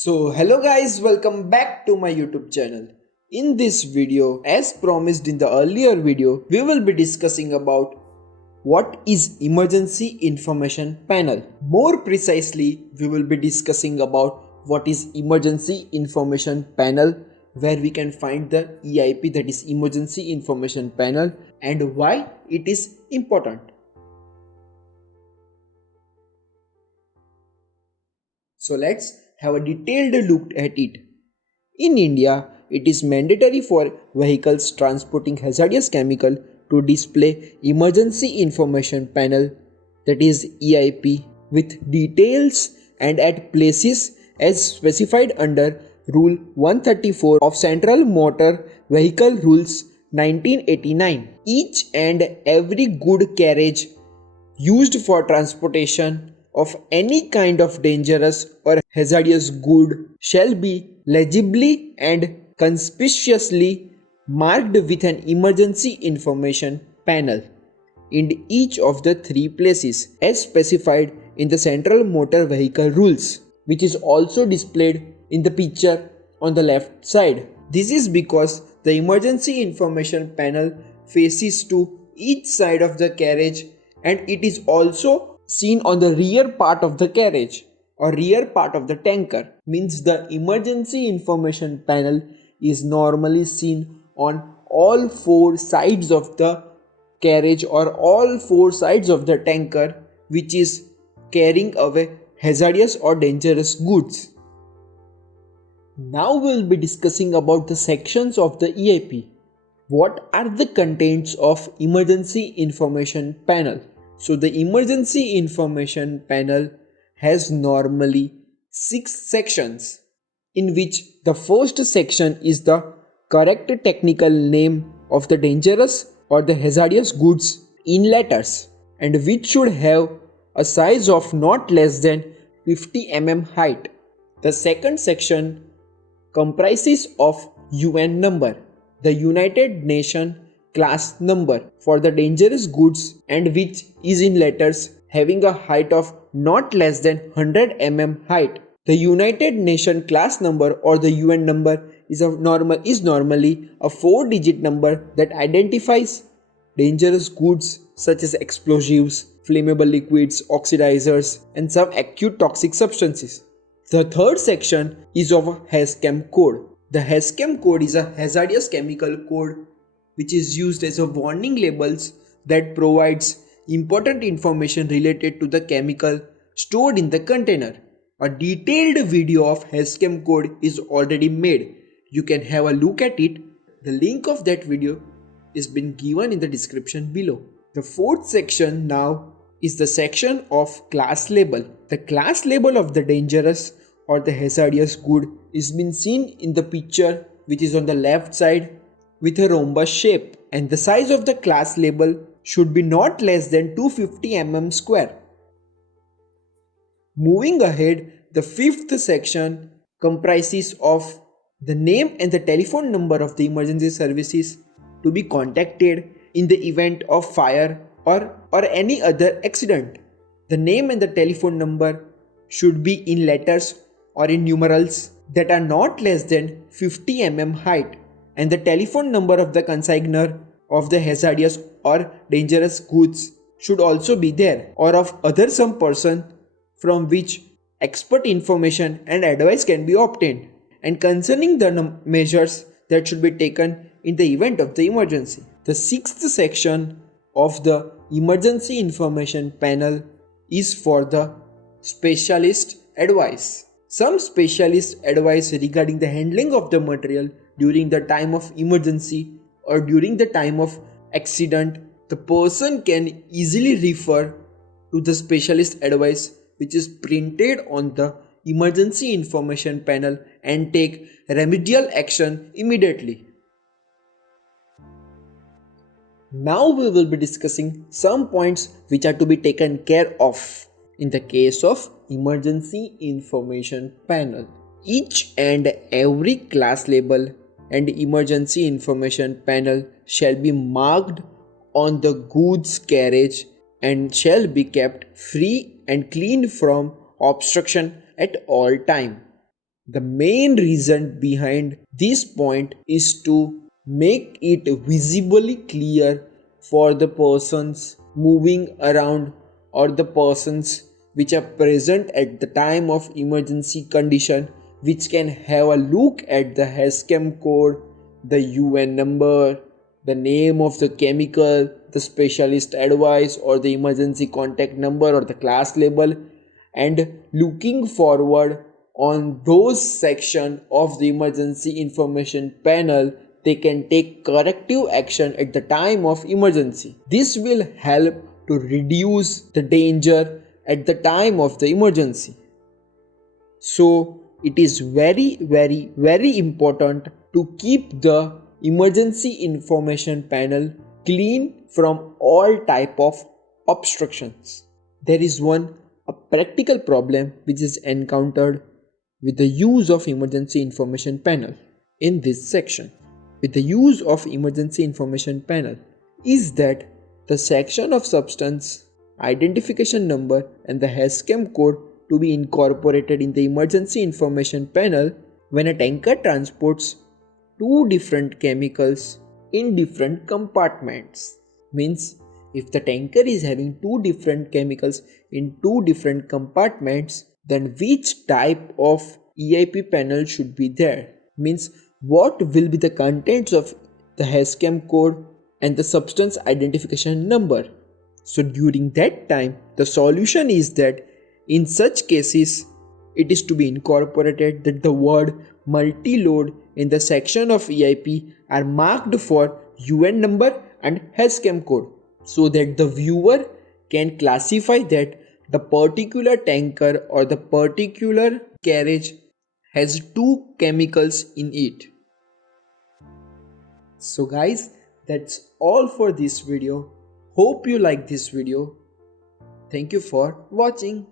So hello guys, welcome back to my YouTube channel. In this video, as promised in the earlier video, we will be discussing about what is emergency information panel. More precisely, we will be discussing about what is emergency information panel, where we can find the EIP, that is emergency information panel, and why it is important. So let's have a detailed look at it. In India, it is mandatory for vehicles transporting hazardous chemical to display emergency information panel, that is EIP, with details and at places as specified under Rule 134 of Central Motor Vehicle Rules 1989. Each and every good carriage used for transportation of any kind of dangerous or hazardous good shall be legibly and conspicuously marked with an emergency information panel in each of the three places as specified in the Central Motor Vehicle Rules, which is also displayed in the picture on the left side. This is because the emergency information panel faces to each side of the carriage, and it is also seen on the rear part of the carriage or rear part of the tanker. Means the emergency information panel is normally seen on all four sides of the carriage or all four sides of the tanker which is carrying away hazardous or dangerous goods. Now we will be discussing about the sections of the EIP. What are the contents of emergency information panel? So the emergency information panel has normally 6 sections, in which the first section is the correct technical name of the dangerous or the hazardous goods in letters, and which should have a size of not less than 50 mm height. The second section comprises of UN number, the United Nations class number for the dangerous goods, and which is in letters having a height of not less than 100 mm height. The United Nations class number or the UN number is normally a 4-digit number that identifies dangerous goods such as explosives, flammable liquids, oxidizers, and some acute toxic substances. The third section is of a HAZCAM code. The HAZCAM code is a hazardous chemical code which is used as a warning labels that provides important information related to the chemical stored in the container. A detailed video of HAZCAM code is already made. You can have a look at it. The link of that video is been given in the description below. The fourth section now is the section of class label. The class label of the dangerous or the hazardous good is been seen in the picture, which is on the left side with a rhombus shape, and the size of the class label should be not less than 250 mm square. Moving ahead, the fifth section comprises of the name and the telephone number of the emergency services to be contacted in the event of fire or any other accident. The name and the telephone number should be in letters or in numerals that are not less than 50 mm height, and the telephone number of the consignor of the hazardous or dangerous goods should also be there, or of other some person from which expert information and advice can be obtained, and concerning the measures that should be taken in the event of the emergency. The sixth section of the emergency information panel is for the specialist advice. Some specialist advice regarding the handling of the material during the time of emergency or during the time of accident. The person can easily refer to the specialist advice which is printed on the emergency information panel and take remedial action immediately. Now we will be discussing some points which are to be taken care of in the case of emergency information panel. Each and every class label and emergency information panel shall be marked on the goods carriage and shall be kept free and clean from obstruction at all time. The main reason behind this point is to make it visibly clear for the persons moving around or the persons which are present at the time of emergency condition, which can have a look at the HAZCAM code, the UN number, the name of the chemical, the specialist advice or the emergency contact number or the class label, and looking forward on those section of the emergency information panel, they can take corrective action at the time of emergency. This will help to reduce the danger at the time of the emergency. So it is very important to keep the emergency information panel clean from all type of obstructions. There is a practical problem which is encountered with the use of emergency information panel in this section. With the use of emergency information panel is that the section of substance identification number and the HAZCAM code to be incorporated in the emergency information panel when a tanker transports two different chemicals in different compartments. Means if the tanker is having two different chemicals in two different compartments, then which type of EIP panel should be there? Means what will be the contents of the HAZCAM code and the substance identification number. So during that time, the solution is that in such cases, it is to be incorporated that the word multi-load in the section of EIP are marked for UN number and HAZCAM code so that the viewer can classify that the particular tanker or the particular carriage has two chemicals in it. So guys, that's all for this video. Hope you like this video. Thank you for watching.